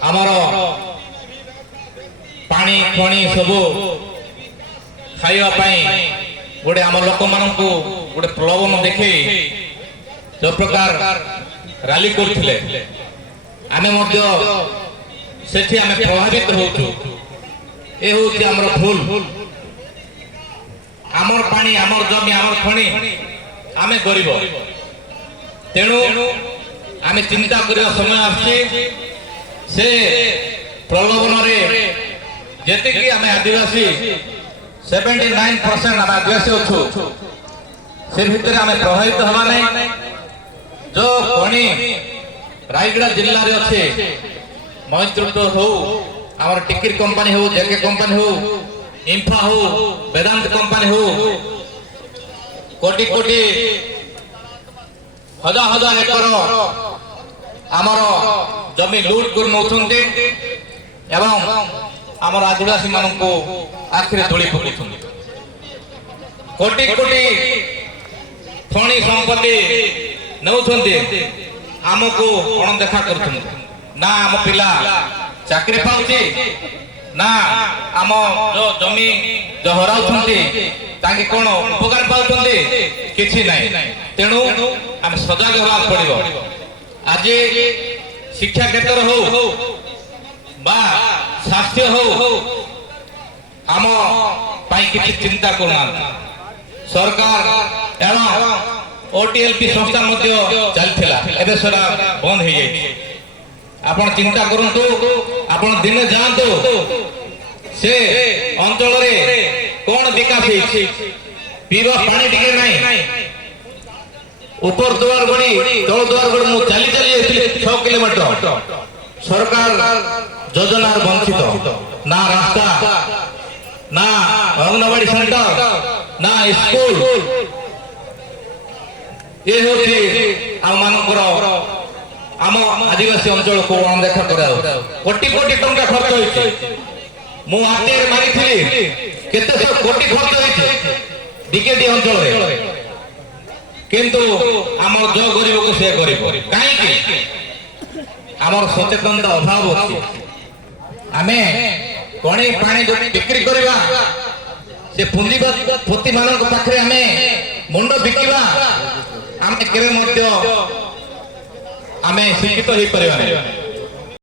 आमर पानी खणी सब खाइबा गोटे आम लोक मान गोटे प्रलोभन देखे जो प्रकार रैली करथिले आमे मध्य सेठी आमे प्रभावित होउछु। ए होउछि हमर भूल। आमर पानी आमर जमी आमर खणी आमे गरीब तेणु आमे चिंता करबा समय आछि से प्रलोभन रे जेते कि आमे आदिवासी 79% आमे आदिवासी अछु से भितर आमे प्रभावित हवा नै। जो खणी रायगड़ा जिल्ला रे अछि मैत्रुत्व हो आमर टिकिर कंपनी हो जेके कंपनी हो इंफ्रा हो वेदांत कंपनी हो कोटी कोटी हजार हजार एकर आमर जमी लूट कर नौछन्ते एवं आमर आदिवासी माननको आखिरे धूली पकाउछन्ते। कोटी कोटी खणी संपत्ति नौछन्ते आमको अणदेखा करछन्ते। ना आम पिला चाकरी पाउछि ना आम जो जमी जो हराउछन्ते ताके कोन उपकार पाउछन्ते किछि नै। तेणु आम सजग होवा पड़िबो। आज शिक्षा क्षेत्र हो बा स्वास्थ्य हो आम पाई किछि चिंता करना। सरकार एवं ओटीएलपी संस्था मध्य चलथिला एबे सरा बंद हो जाई। आपण चिंता करंतु आपण दिन जानतु से अंचल रे कोन विकास होई पीवा पानी टिके नाही। ऊपर द्वार गड़ी तल द्वार गड़ी मु चली चली आइथिले 6 किलोमीटर सरकार योजना वंचित ना रास्ता ना अंगनवाड़ी सेंटर ना स्कूल। ये होती आम मानकर आम आदिवासी अंचल को अणदेखा करा कोटी कोटी टंका खर्च होइছে। मु आरटीआर मारिथिली केते सो कोटी खर्च होइছে डीकेडी अंचल रे किंतु आमर जो गरीब को से गरीब काई कि आमर सचेतनता अभाव अछि। आमे कोणी पानी जो बिक्री करबा से पुंजीपति मानक पाखरे आमे मुंड बिकिबा आमे केरे मध्य आमे शिक्षित होई परिबा।